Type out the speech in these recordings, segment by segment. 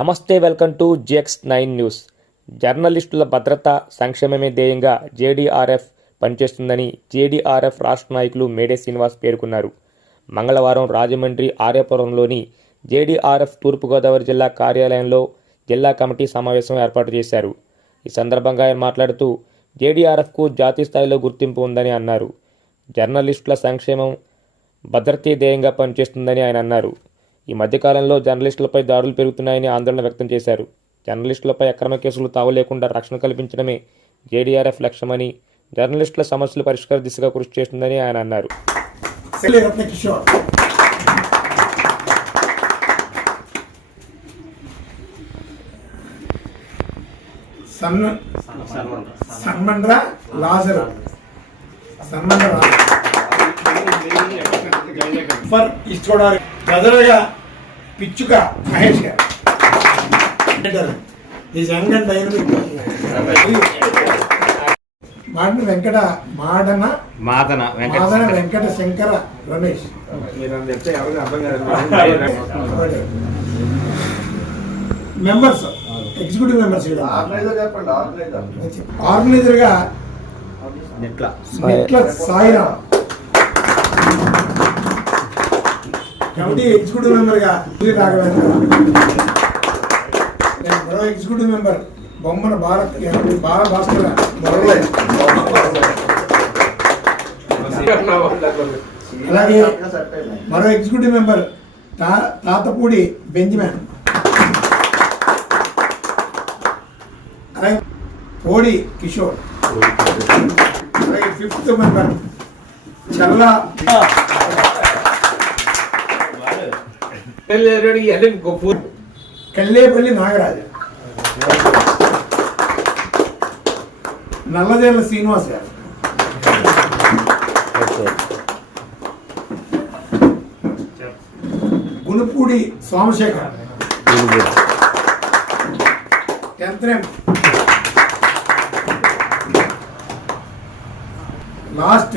నమస్తే welcome to GX nine news. జర్నలిస్టుల భద్రత సంక్షేమమే ధ్యేయంగా జేడీఆర్ఎఫ్ పనిచేస్తుందని జేడీఆర్ఎఫ్ రాష్ట్ర నాయకులు మేడే శ్రీనివాస్ పేర్కొన్నారు. మంగళవారం రాజమండ్రి ఆర్యపురంలోని జేడీఆర్ఎఫ్ తూర్పుగోదావరి జిల్లా కార్యాలయంలో జిల్లా కమిటీ సమావేశం ఏర్పాటు చేశారు. ఈ సందర్భంగా ఆయన మాట్లాడుతూ జేడీఆర్ఎఫ్కు జాతీయ స్థాయిలో గుర్తింపు ఉందని అన్నారు. జర్నలిస్టుల సంక్షేమం భద్రతే ధ్యేయంగా పనిచేస్తుందని ఆయన అన్నారు. ఈ మధ్యకాలంలో జర్నలిస్టులపై దాడులు పెరుగుతున్నాయని ఆందోళన వ్యక్తం చేశారు. జర్నలిస్టులపై అక్రమ కేసులు తావు లేకుండా రక్షణ కల్పించడమే జేడీఆర్ఎఫ్ లక్ష్యమని జర్నలిస్టుల సమస్యల పరిష్కార దిశగా కృషి చేస్తుందని ఆయన అన్నారు. సన్మండ్ర లాజరు. సన్మండ్ర లాజరు. ఫర్ ఇష్టోడారి బ్రదర్గా పిచ్చుక మహేష్ గారు. Young and dynamic Madana Venkata Madana Madana Madana Venkata Shankara Ramesh. Members executive members ఆర్గనైజర్గా Netla Sairam. Committee executive మెంబర్గా రాఘవేంద్ర నేను మరో ఎగ్జిక్యూటివ్ మెంబర్ బొమ్మన భారత్ బాల భాస్కర్ అలాగే మరో ఎగ్జిక్యూటివ్ మెంబర్ తా తాతపూడి బెంజమిన్. అలాగే పోడి కిషోర్. అలాగే ఫిఫ్త్ మెంబర్ చల్లా కల్లేపల్లి నాగరాజు నల్లదేళ్ళ శ్రీనివాస్ గారు Gunupudi Somasekhar tenth rank last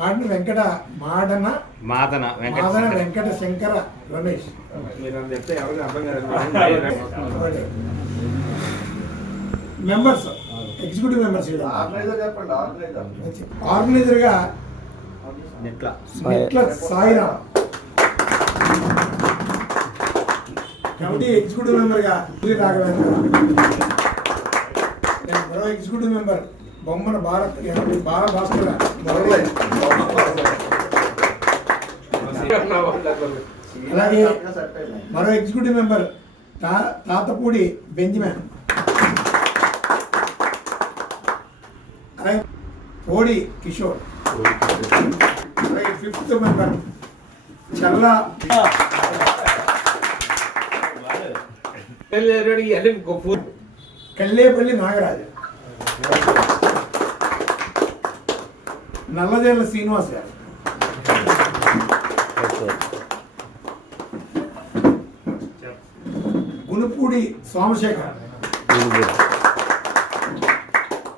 Madana Venkata Madana Madana Madana Venkata Shankara Ramesh. Members executive members ఆర్గనైజర్గా Netla Sairam. Committee executive మెంబర్గా రాఘవేంద్ర నేను మరో ఎగ్జిక్యూటివ్ మెంబర్. బొమ్మన భారత్ బాల భాస్కర్ మురళి అలాగే మరో ఎగ్జిక్యూటివ్ మెంబర్ తా తాతపూడి బెంజమిన్. అలాగే పోడి కిషోర్. అలాగే ఫిఫ్త్ మెంబర్ చల్లా. కల్లేపల్లి నాగరాజు. నల్లదేళ్ల శ్రీనివాస్ గారు Gunupudi Somasekhar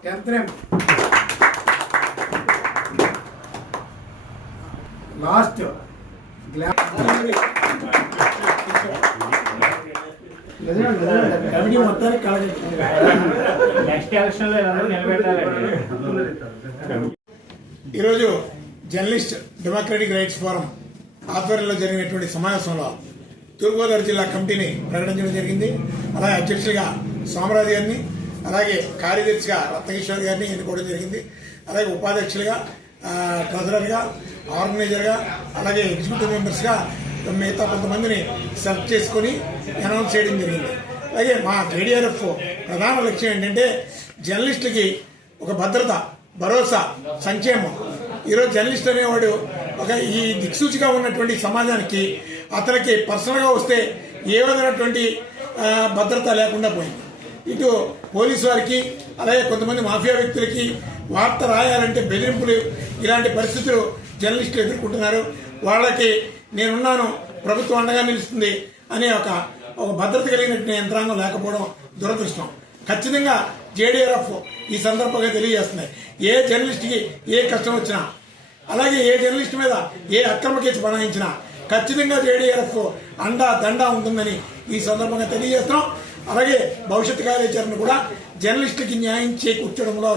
tenth rank last committee మొత్తానికి కలగట్టు నెక్స్ట్ ఎలక్షన్ లో అందరూ నిలబెట్టాలండి ఈరోజు జర్నలిస్ట్ డెమోక్రటిక్ రైట్స్ ఫోరం ఆధ్వర్యంలో జరిగినటువంటి సమావేశంలో తూర్పుగోదావరి జిల్లా కమిటీని ప్రకటించడం జరిగింది. అలాగే అధ్యక్షులుగా సోమరాజు గారిని అలాగే కార్యదర్శిగా రత్నకిషోర్ గారిని ఎన్నుకోవడం జరిగింది. అలాగే ఉపాధ్యక్షులుగా ట్రెజరర్గా ఆర్గనైజర్గా అలాగే ఎగ్జిక్యూటివ్ మెంబర్స్గా మిగతా కొంతమందిని సెలెక్ట్ చేసుకొని అనౌన్స్ చేయడం జరిగింది. అలాగే మా జేడీఆర్ఎఫ్ ప్రధాన లక్ష్యం ఏంటంటే జర్నలిస్టులకి ఒక భద్రత భరోసా సంక్షేమం. ఈరోజు జర్నలిస్ట్ అనేవాడు ఒక ఈ దిక్సూచిగా ఉన్నటువంటి సమాజానికి అతనికి పర్సనల్గా వస్తే ఏ విధమైనటువంటి భద్రత లేకుండా పోయింది. ఇటు పోలీసు వారికి అలాగే కొంతమంది మాఫియా వ్యక్తులకి వార్త రాయాలంటే బెదిరింపులు ఇలాంటి పరిస్థితులు జర్నలిస్టులు ఎదుర్కొంటున్నారు. వాళ్ళకి నేనున్నాను ప్రభుత్వం అండగా నిలుస్తుంది అనే ఒక ఒక భద్రత కలిగినటువంటి యంత్రాంగం లేకపోవడం దురదృష్టం. ఖచ్చితంగా జేడీఆర్ఎఫ్ ఈ సందర్భంగా తెలియజేస్తున్నాయి. ఏ జర్నలిస్ట్కి ఏ కష్టం వచ్చినా అలాగే ఏ జర్నలిస్ట్ మీద ఏ అక్రమ కేసు బనాయించినా ఖచ్చితంగా జేడీఆర్ఎఫ్ అండా దండా ఉంటుందని ఈ సందర్భంగా తెలియజేస్తున్నాం. అలాగే భవిష్యత్ కార్యాచరణ కూడా జర్నలిస్టులకి న్యాయం చేకూర్చడంలో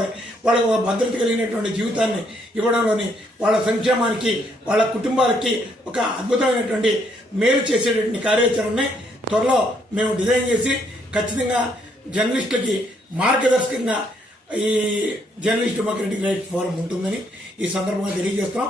వాళ్ళకు భద్రత కలిగినటువంటి జీవితాన్ని ఇవ్వడంలోని వాళ్ళ సంక్షేమానికి వాళ్ళ కుటుంబాలకి ఒక అద్భుతమైనటువంటి మేలు చేసేటటువంటి కార్యాచరణని త్వరలో మేము డిజైన్ చేసి ఖచ్చితంగా జర్నలిస్టులకి మార్గదర్శకంగా ఈ జర్నలిస్ట్ డెమోక్రటిక్ రైట్ ఫోరం ఉంటుందని ఈ సందర్భంగా తెలియజేస్తున్నాం.